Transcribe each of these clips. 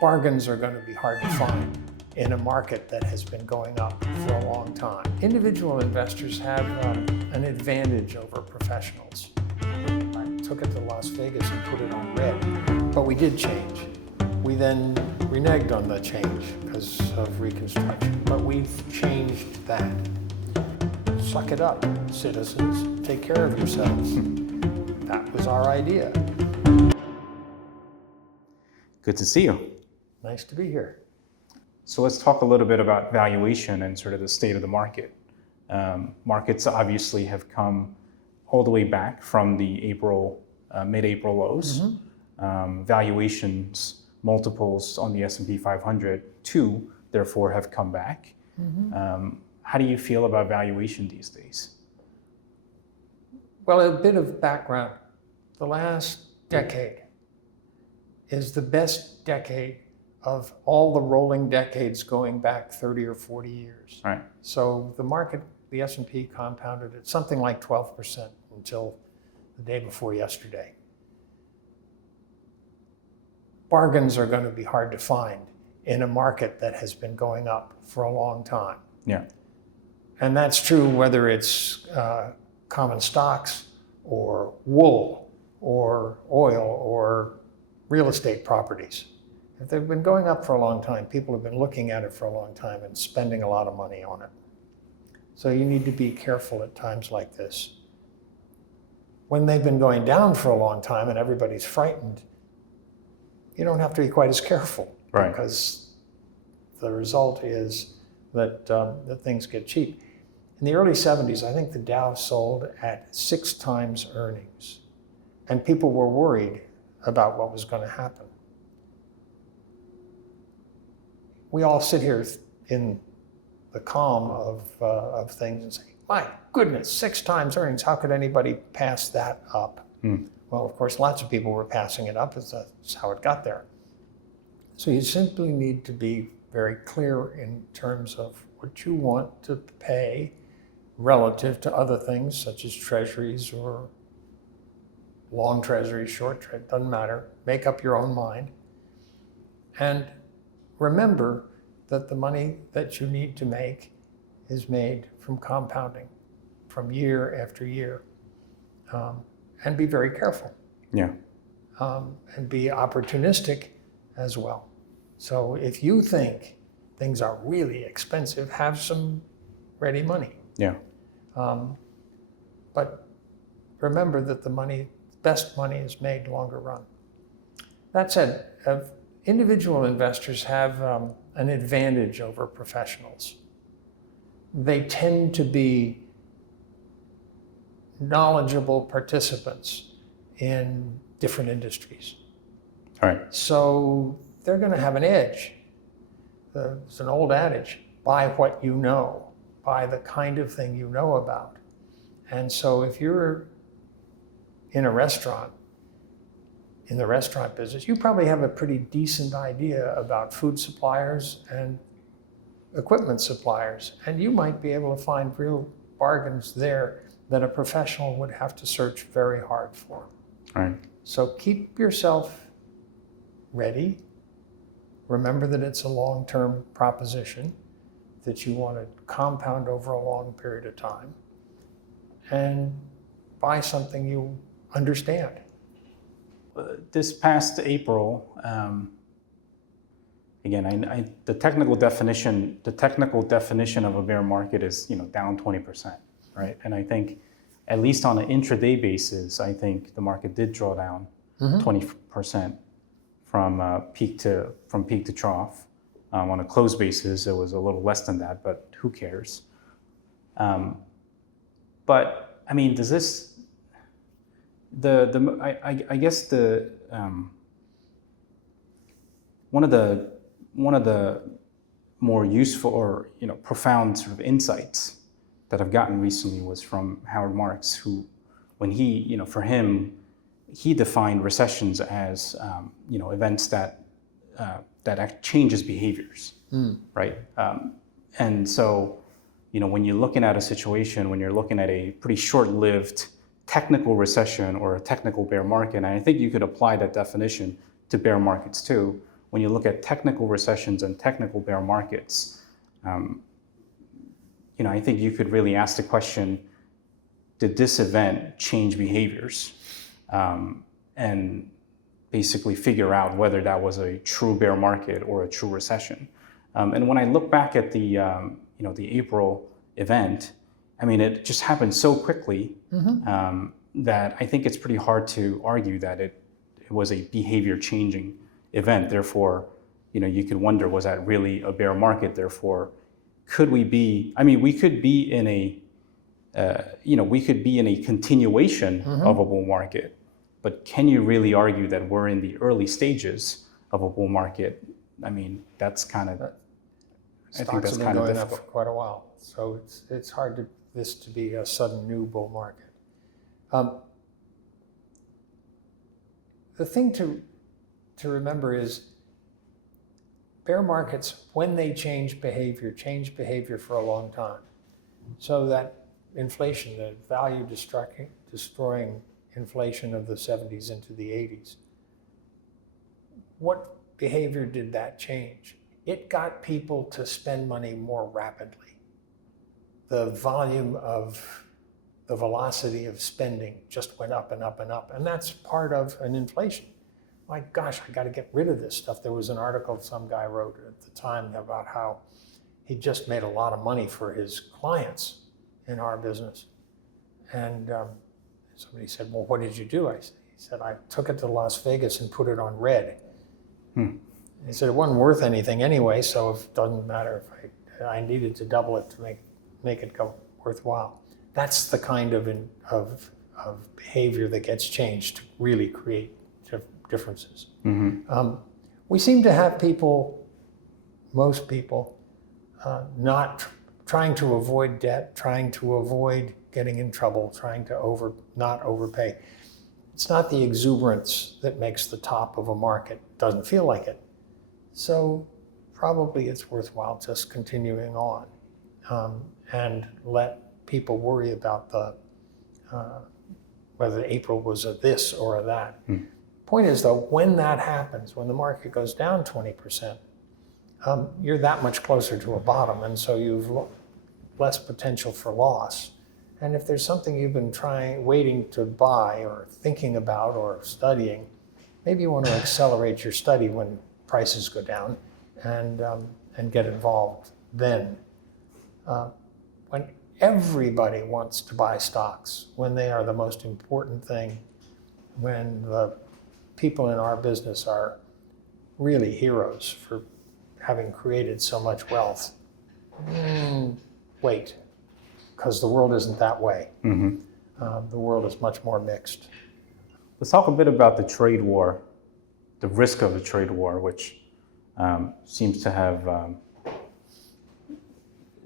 bargains are going to be hard to find in a market that has been going up for a long time. Individual investors have an advantage over professionals. I took it to Las Vegas and put it on red, but we did change. We then reneged on the change because of Reconstruction, but we've changed that. Suck it up, citizens. Take care of yourselves. That was our idea. Good to see you. Nice to be here. So let's talk a little bit about valuation and sort of the state of the market. Markets obviously have come all the way back from the mid-April lows. Mm-hmm. Valuations, multiples on the S&P 500 too, therefore have come back. Mm-hmm. How do you feel about valuation these days? Well, a bit of background. The last decade is the best decade of all the rolling decades going back 30 or 40 years. Right. So the market, the S&P compounded at something like 12% until the day before yesterday. Bargains are going to be hard to find in a market that has been going up for a long time. Yeah. And that's true whether it's common stocks or wool or oil or real estate properties. If they've been going up for a long time, people have been looking at it for a long time and spending a lot of money on it. So you need to be careful at times like this. When they've been going down for a long time and everybody's frightened, you don't have to be quite as careful. Right. Because the result is that things get cheap. In the early 70s, I think the Dow sold at 6 times earnings. And people were worried about what was going to happen. We all sit here in the calm of things and say, my goodness, 6 times earnings, how could anybody pass that up? Well, of course, lots of people were passing it up. That's how it got there. So you simply need to be very clear in terms of what you want to pay relative to other things such as treasuries or long treasuries, short treasuries, doesn't matter. Make up your own mind. And remember that the money that you need to make is made from compounding, from year after year. And be very careful. Yeah. And be opportunistic as well. So if you think things are really expensive, have some ready money. Yeah. But remember that the best money is made longer run. That said, individual investors have an advantage over professionals. They tend to be knowledgeable participants in different industries. All right. So they're going to have an edge. It's an old adage, buy what you know, buy the kind of thing you know about. And so if you're in a restaurant, in the restaurant business, you probably have a pretty decent idea about food suppliers and equipment suppliers. And you might be able to find real bargains there that a professional would have to search very hard for. All right. So keep yourself ready. Remember that it's a long-term proposition, that you want to compound over a long period of time, and buy something you understand. This past April, again, the technical definition of a bear market is down 20%, right? And I think, at least on an intraday basis, I think the market did draw down 20% from peak to trough. On a closed basis, it was a little less than that, but who cares? But I mean, does this? I guess one of the more useful or profound sort of insights that I've gotten recently was from Howard Marks, who, when for him, he defined recessions as events that changes behaviors, right? And so when you're looking at a situation, when you're looking at a pretty short-lived technical recession or a technical bear market, and I think you could apply that definition to bear markets too, when you look at technical recessions and technical bear markets, I think you could really ask the question, did this event change behaviors? And basically figure out whether that was a true bear market or a true recession. And when I look back at the April event, it just happened so quickly that I think it's pretty hard to argue that it was a behavior changing event. Therefore, you could wonder, was that really a bear market? Therefore, could we be? We could be in a continuation of a bull market. But can you really argue that we're in the early stages of a bull market? That's kind of. I think that's kind of going difficult. up for quite a while, so it's hard to this to be a sudden new bull market. The thing to remember is bear markets, when they change behavior for a long time. So that inflation, the value destroying inflation of the 70s into the 80s. What behavior did that change? It got people to spend money more rapidly. The volume of the velocity of spending just went up and up and up. And that's part of an inflation. My gosh, I got to get rid of this stuff. There was an article some guy wrote at the time about how he just made a lot of money for his clients in our business. And somebody said, well, what did you do? He said, I took it to Las Vegas and put it on red. He said, it wasn't worth anything anyway, so it doesn't matter if I needed to double it to make it go worthwhile. That's the kind of behavior that gets changed to really create differences. We seem to have most people, not trying to avoid debt, trying to avoid getting in trouble, trying to not overpay. It's not the exuberance that makes the top of a market. Doesn't feel like it. So probably it's worthwhile just continuing on and let people worry about whether April was a this or a that. Point is, though, when that happens, when the market goes down 20%, you're that much closer to a bottom, and so you've less potential for loss. And if there's something you've been waiting to buy or thinking about or studying, maybe you want to accelerate your study when prices go down and get involved then. When everybody wants to buy stocks, when they are the most important thing, when the people in our business are really heroes for having created so much wealth, wait, because the world isn't that way. The world is much more mixed. Let's talk a bit about the trade war, the risk of a trade war, which seems to have,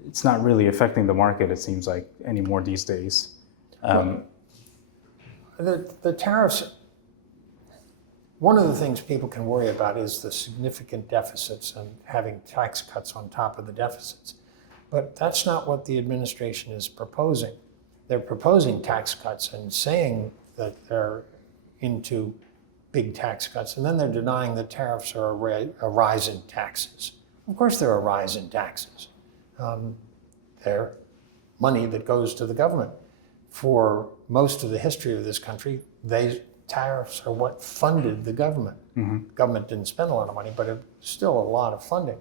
it's not really affecting the market, it seems like, anymore these days. The tariffs, one of the things people can worry about is the significant deficits and having tax cuts on top of the deficits. But that's not what the administration is proposing. They're proposing tax cuts and saying that they're into big tax cuts, and then they're denying that tariffs are a rise in taxes. Of course they're a rise in taxes. They're money that goes to the government. For most of the history of this country, tariffs are what funded the government. The government didn't spend a lot of money, but it's still a lot of funding.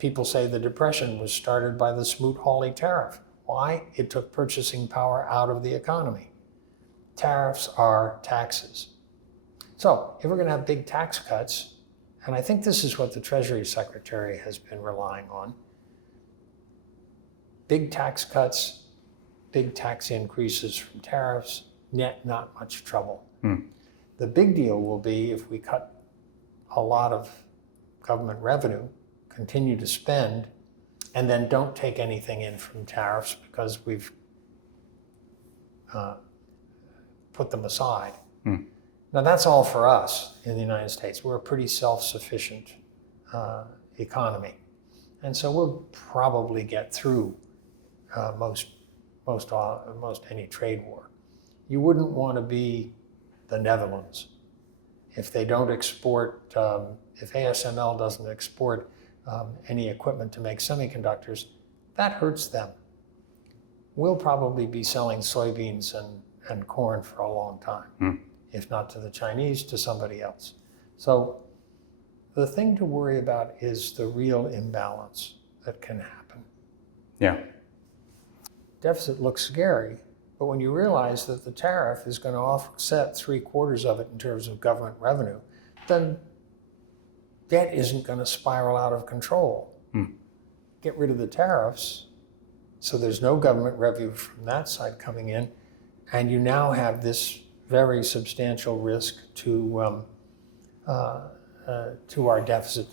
People say the Depression was started by the Smoot-Hawley tariff. Why? It took purchasing power out of the economy. Tariffs are taxes. So if we're going to have big tax cuts, and I think this is what the Treasury Secretary has been relying on, big tax cuts, big tax increases from tariffs, net not much trouble. The big deal will be if we cut a lot of government revenue, continue to spend, and then don't take anything in from tariffs because we've put them aside. Now that's all for us in the United States. We're a pretty self-sufficient economy. And so we'll probably get through most any trade war. You wouldn't want to be the Netherlands. If they don't export if ASML doesn't export any equipment to make semiconductors, that hurts them. We'll probably be selling soybeans and corn for a long time, if not to the Chinese, to somebody else. So the thing to worry about is the real imbalance that can happen. Yeah. Deficit looks scary, but when you realize that the tariff is going to offset 3/4 of it in terms of government revenue, then debt isn't going to spiral out of control. Get rid of the tariffs, so there's no government revenue from that side coming in, and you now have this very substantial risk to our deficit,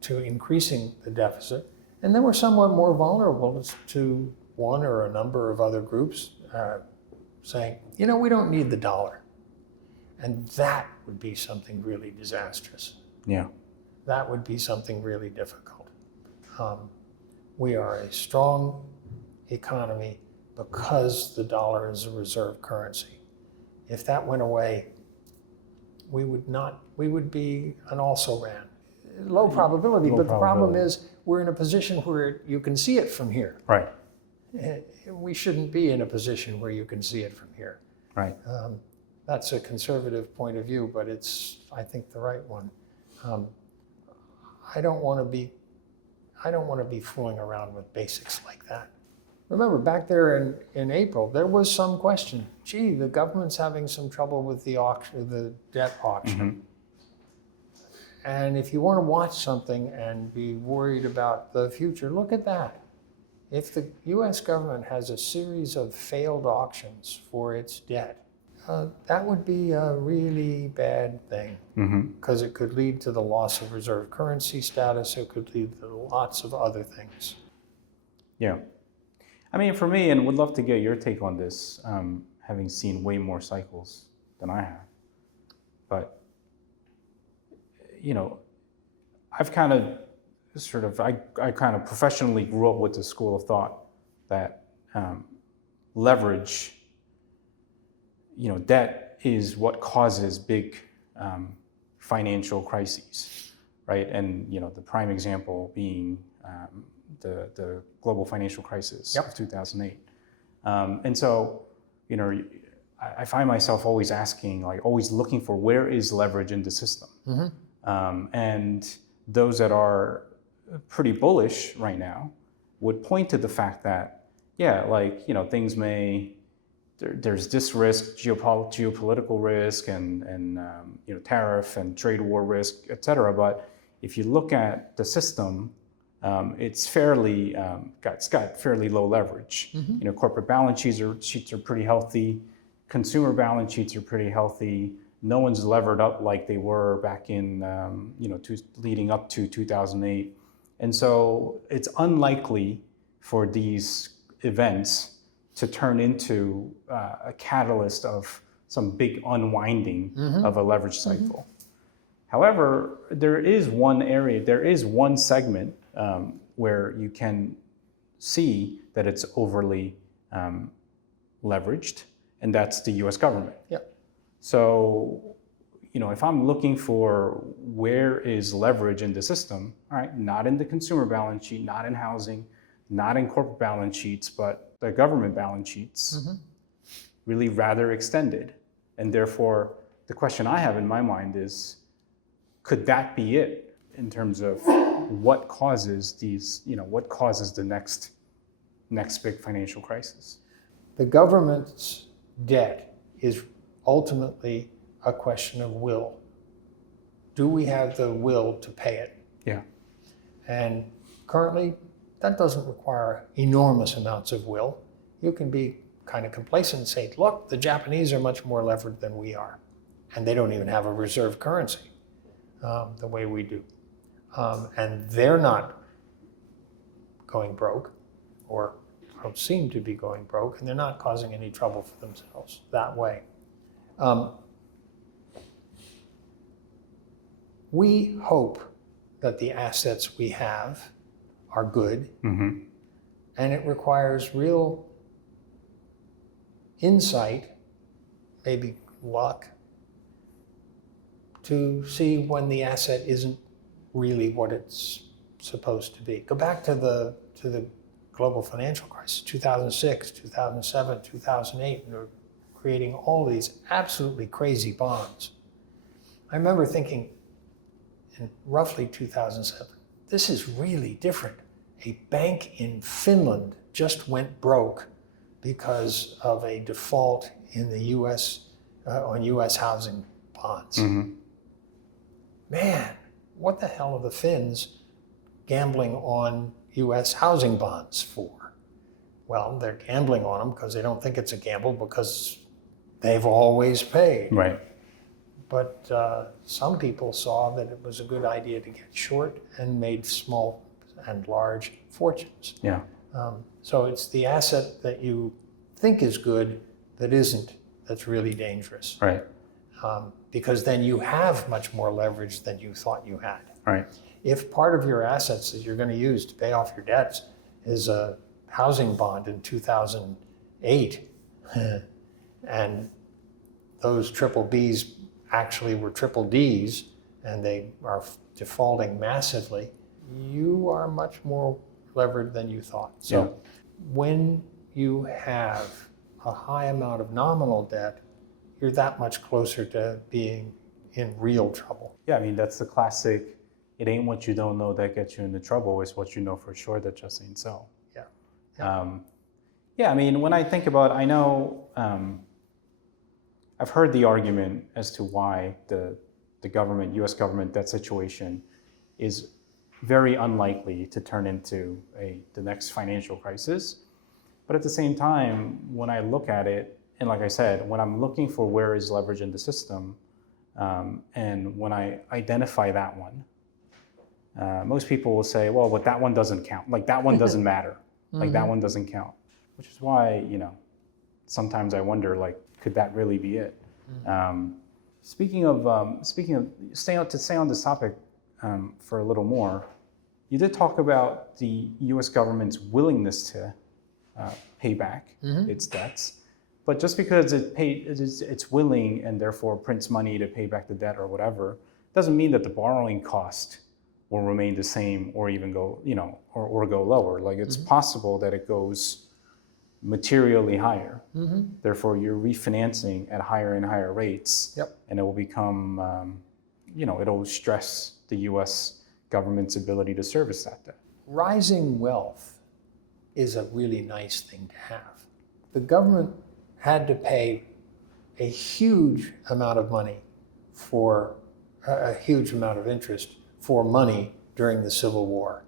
to increasing the deficit. And then we're somewhat more vulnerable to one or a number of other groups saying, we don't need the dollar. And that would be something really disastrous. Yeah. That would be something really difficult. We are a strong economy because the dollar is a reserve currency. If that went away, we would be an also-ran. Low probability, but the problem is we're in a position where you can see it from here. Right. We shouldn't be in a position where you can see it from here. Right. That's a conservative point of view, but it's, I think, the right one. I don't want to be fooling around with basics like that. Remember, back there in April, there was some question. Gee, the government's having some trouble with the debt auction. And if you want to watch something and be worried about the future, look at that. If the US government has a series of failed auctions for its debt, that would be a really bad thing, because it could lead to the loss of reserve currency status. It could lead to lots of other things. Yeah. I mean, for me, and would love to get your take on this, having seen way more cycles than I have. But, I've kind of I kind of professionally grew up with the school of thought that leverage, debt is what causes big financial crises, right? And, the prime example being the global financial crisis of 2008. And so, I find myself always asking, always looking for where is leverage in the system? And those that are pretty bullish right now would point to the fact that, things there's this risk, geopolitical risk and tariff and trade war risk, et cetera. But if you look at the system, it's got fairly low leverage. Corporate balance sheets are pretty healthy. Consumer balance sheets are pretty healthy. No one's levered up like they were back in, leading up to 2008. And so it's unlikely for these events to turn into a catalyst of some big unwinding of a leverage cycle. However, there is one segment where you can see that it's overly leveraged, and that's the US government. Yep. So, if I'm looking for where is leverage in the system, all right, not in the consumer balance sheet, not in housing, not in corporate balance sheets, but the government balance sheets, really rather extended. And therefore, the question I have in my mind is, could that be it in terms of what causes what causes the next big financial crisis? The government's debt is ultimately a question of will. Do we have the will to pay it? Yeah. And currently, that doesn't require enormous amounts of will. You can be kind of complacent and say, look, the Japanese are much more levered than we are. And they don't even have a reserve currency the way we do. And they're not going broke, or don't seem to be going broke, and they're not causing any trouble for themselves that way. We hope that the assets we have are good, and it requires real insight, maybe luck, to see when the asset isn't really what it's supposed to be. Go back to the global financial crisis, 2006, 2007, 2008, and they're creating all these absolutely crazy bonds. I remember thinking in roughly 2007, this is really different. A bank in Finland just went broke because of a default in the U.S. On U.S. housing bonds. Mm-hmm. Man, what the hell are the Finns gambling on U.S. housing bonds for? Well, they're gambling on them because they don't think it's a gamble because they've always paid. Right. But some people saw that it was a good idea to get short and made small and large fortunes. Yeah. So it's the asset that you think is good that isn't, that's really dangerous. Right. Because then you have much more leverage than you thought you had. Right. If part of your assets that you're going to use to pay off your debts is a housing bond in 2008, and those triple Bs actually were triple Ds, and they are defaulting massively, you are much more levered than you thought. So when you have a high amount of nominal debt, you're that much closer to being in real trouble. Yeah, I mean, that's the classic, it ain't what you don't know that gets you into trouble, it's what you know for sure that just ain't so. Yeah, I mean, when I think about, I know, I've heard the argument as to why the government, US government debt situation is very unlikely to turn into the next financial crisis. But at the same time, when I look at it, and like I said, when I'm looking for where is leverage in the system, and when I identify that one, most people will say, well, but that one doesn't count. Like that one doesn't matter. Like that one doesn't count. Which is why, sometimes I wonder, like, could that really be it? Speaking of, stay on this topic for a little more, you did talk about the U.S. government's willingness to pay back its debts. But just because it's willing and therefore prints money to pay back the debt or whatever, doesn't mean that the borrowing cost will remain the same or even go, or go lower. Like it's possible that it goes materially higher. Therefore, you're refinancing at higher and higher rates, and it will become, it'll stress the U.S. government's ability to service that debt. Rising wealth is a really nice thing to have. The government had to pay a huge amount of money for a huge amount of interest for money during the Civil War.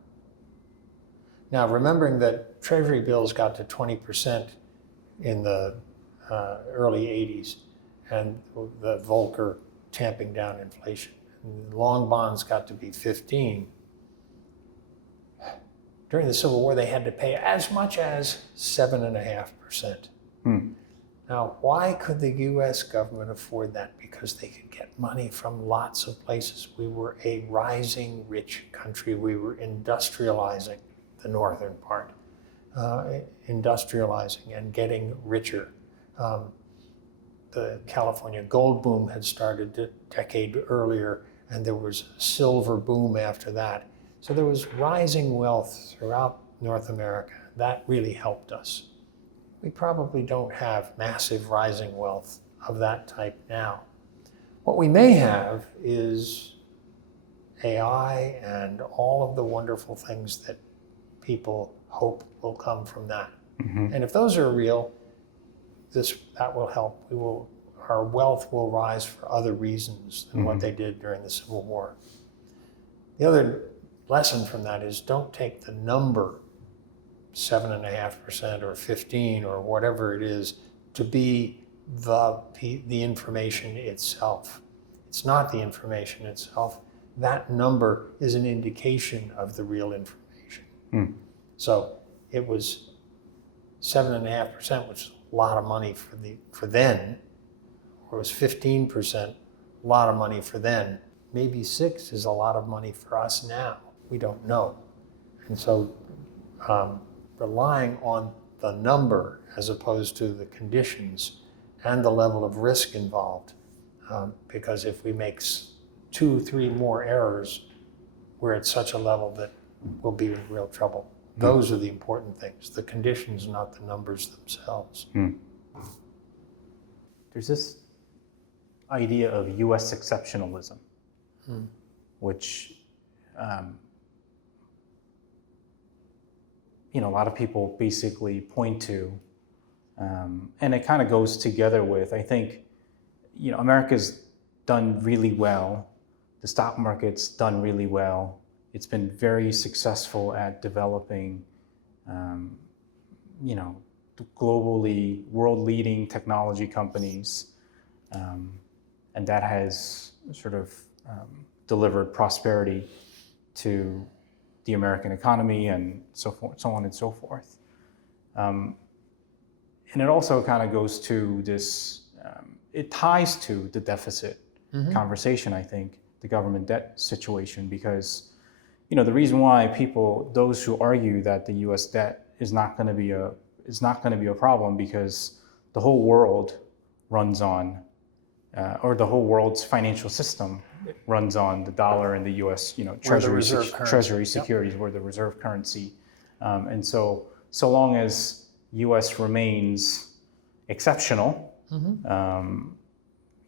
Now, remembering that Treasury bills got to 20% in the early 80s, and the Volcker tamping down inflation. And long bonds got to be 15. During the Civil War, they had to pay as much as 7.5%. Now, why could the U.S. government afford that? Because they could get money from lots of places. We were a rising rich country. We were industrializing the northern part, industrializing and getting richer. The California gold boom had started a decade earlier, and there was a silver boom after that. So there was rising wealth throughout North America. That really helped us. We probably don't have massive rising wealth of that type now. What we may have is AI and all of the wonderful things that people hope will come from that. And if those are real, that will help. Our wealth will rise for other reasons than what they did during the Civil War. The other lesson from that is don't take the number 7.5% or 15 or whatever it is to be the information itself. It's not the information itself. That number is an indication of the real information. So it was 7.5%, which is a lot of money for then, or it was 15%, a lot of money for then. Maybe 6 is a lot of money for us now. We don't know. And so relying on the number as opposed to the conditions and the level of risk involved, because if we make 2, 3 more errors, we're at such a level that we'll be in real trouble. Those are the important things, the conditions, not the numbers themselves. There's this idea of U.S. exceptionalism, which a lot of people basically point to, and it kind of goes together with, I think, America's done really well. The stock market's done really well. It's been very successful at developing, globally world-leading technology companies, and that has sort of delivered prosperity to the American economy and so forth, so on and so forth. And it also kind of goes to this, it ties to the deficit conversation, I think, the government debt situation, because the reason why those who argue that the U.S. debt is not going to be a problem, because the whole world runs on, or the whole world's financial system runs on the dollar and the U.S. Treasury securities, were the reserve currency, and so long as U.S. remains exceptional,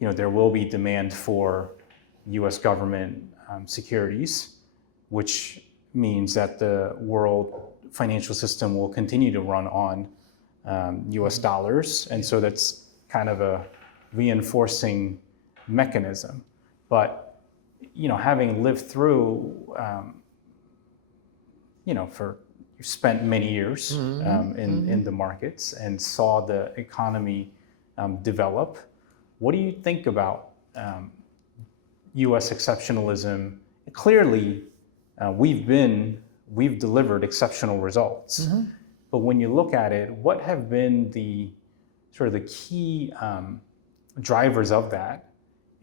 there will be demand for U.S. government securities, which means that the world financial system will continue to run on U.S. dollars. And so that's kind of a reinforcing mechanism. But, having lived through, you spent many years in the markets and saw the economy develop. What do you think about U.S. exceptionalism? Clearly, we've delivered exceptional results. But when you look at it, what have been the key drivers of that,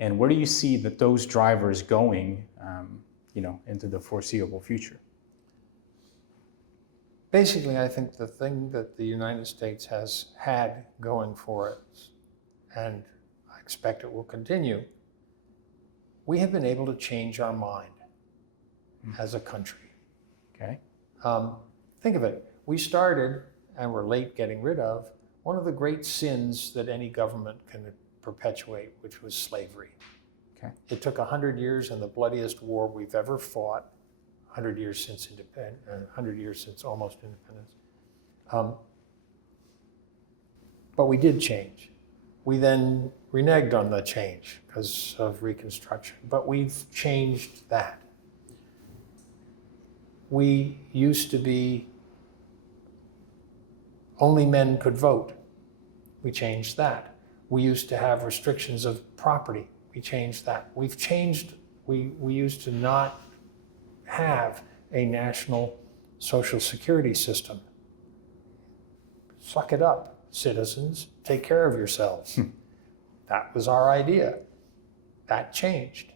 and where do you see those drivers going, into the foreseeable future? Basically, I think the thing that the United States has had going for it, and I expect it will continue, we have been able to change our mind as a country. Okay. Think of it. We started, and we're late getting rid of, one of the great sins that any government can perpetuate, which was slavery. Okay. It took 100 years and the bloodiest war we've ever fought, 100 years since 100 years since almost independence. But we did change. We then reneged on the change because of Reconstruction, but we've changed that. We used to be only men could vote. We changed that. We used to have restrictions of property. We changed that. We've changed, we used to not have a national social security system. Suck it up, citizens. Take care of yourselves. That was our idea. That changed.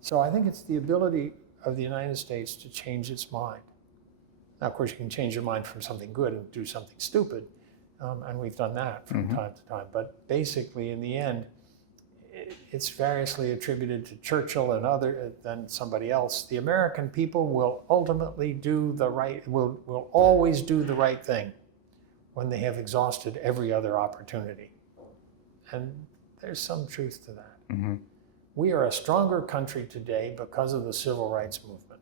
So I think it's the ability of the United States to change its mind. Now, of course, you can change your mind from something good and do something stupid, and we've done that from time to time. But basically, in the end, it's variously attributed to Churchill and than somebody else. The American people will ultimately will always do the right thing when they have exhausted every other opportunity. And there's some truth to that. We are a stronger country today because of the civil rights movement,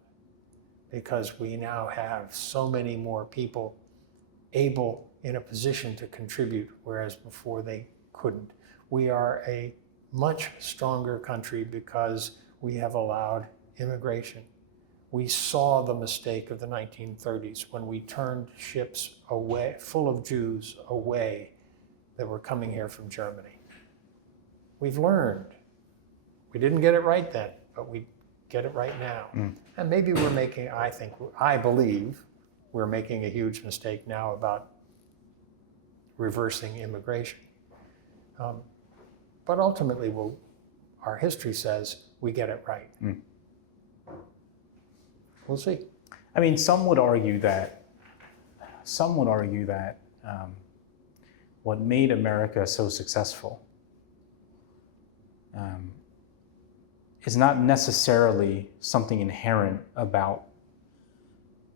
because we now have so many more people able in a position to contribute, whereas before they couldn't. We are a much stronger country because we have allowed immigration. We saw the mistake of the 1930s when we turned ships away, full of Jews away, that were coming here from Germany. We've learned. We didn't get it right then, but we get it right now. And maybe we're making, I believe, we're making a huge mistake now about reversing immigration. But ultimately, our history says we get it right. We'll see. I mean, some would argue that what made America so successful is not necessarily something inherent about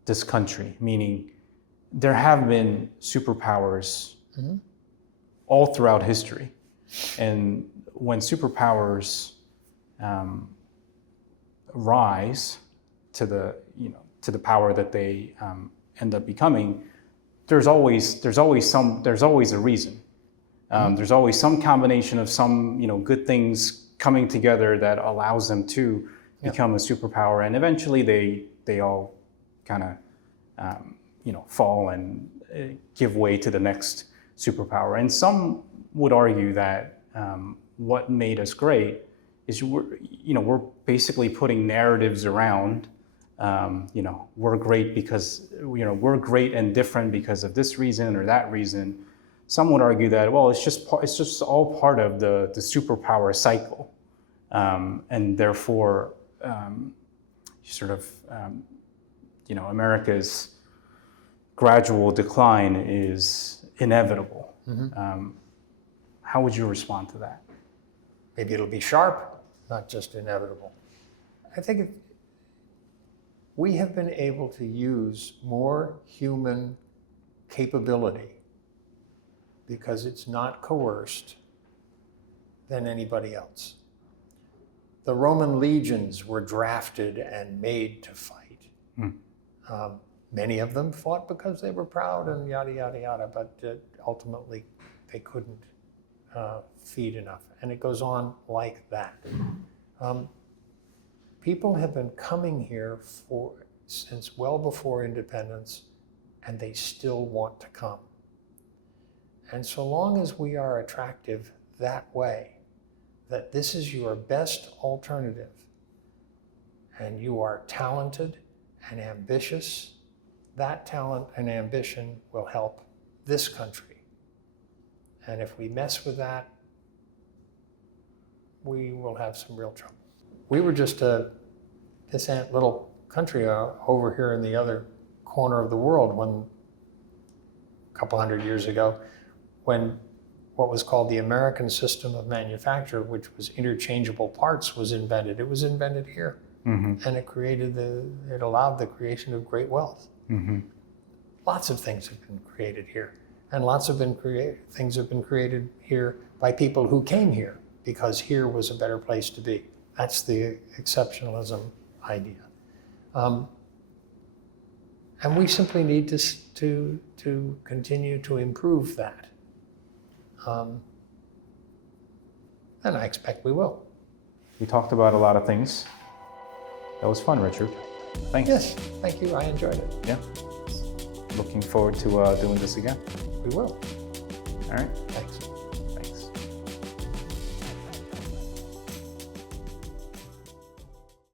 this country, meaning there have been superpowers all throughout history. And when superpowers rise to the power that they end up becoming, there's always a reason. There's always some combination of some good things coming together that allows them to become a superpower, and eventually they all kind of fall and give way to the next superpower. And some would argue that what made us great is we're basically putting narratives around. We're great because we're great and different because of this reason or that reason. Some would argue that it's just all part of the superpower cycle, and therefore America's gradual decline is inevitable. How would you respond to that? Maybe it'll be sharp, not just inevitable. I think we have been able to use more human capability because it's not coerced than anybody else. The Roman legions were drafted and made to fight. Many of them fought because they were proud and yada, yada, yada, but ultimately they couldn't feed enough. And it goes on like that. People have been coming here since well before independence, and they still want to come. And so long as we are attractive that way, that this is your best alternative, and you are talented and ambitious, that talent and ambition will help this country. And if we mess with that, we will have some real trouble. We were just this little country over here in the other corner of the world when, a couple hundred years ago, when what was called the American system of manufacture, which was interchangeable parts, was invented. It was invented here. And it allowed the creation of great wealth. Lots of things have been created here. And lots of things have been created here by people who came here because here was a better place to be. That's the exceptionalism idea. And we simply need to continue to improve that. And I expect we will. We talked about a lot of things. That was fun, Richard. Thanks. Yes, thank you. I enjoyed it. Yeah. Looking forward to doing this again. We will. All right. Thanks.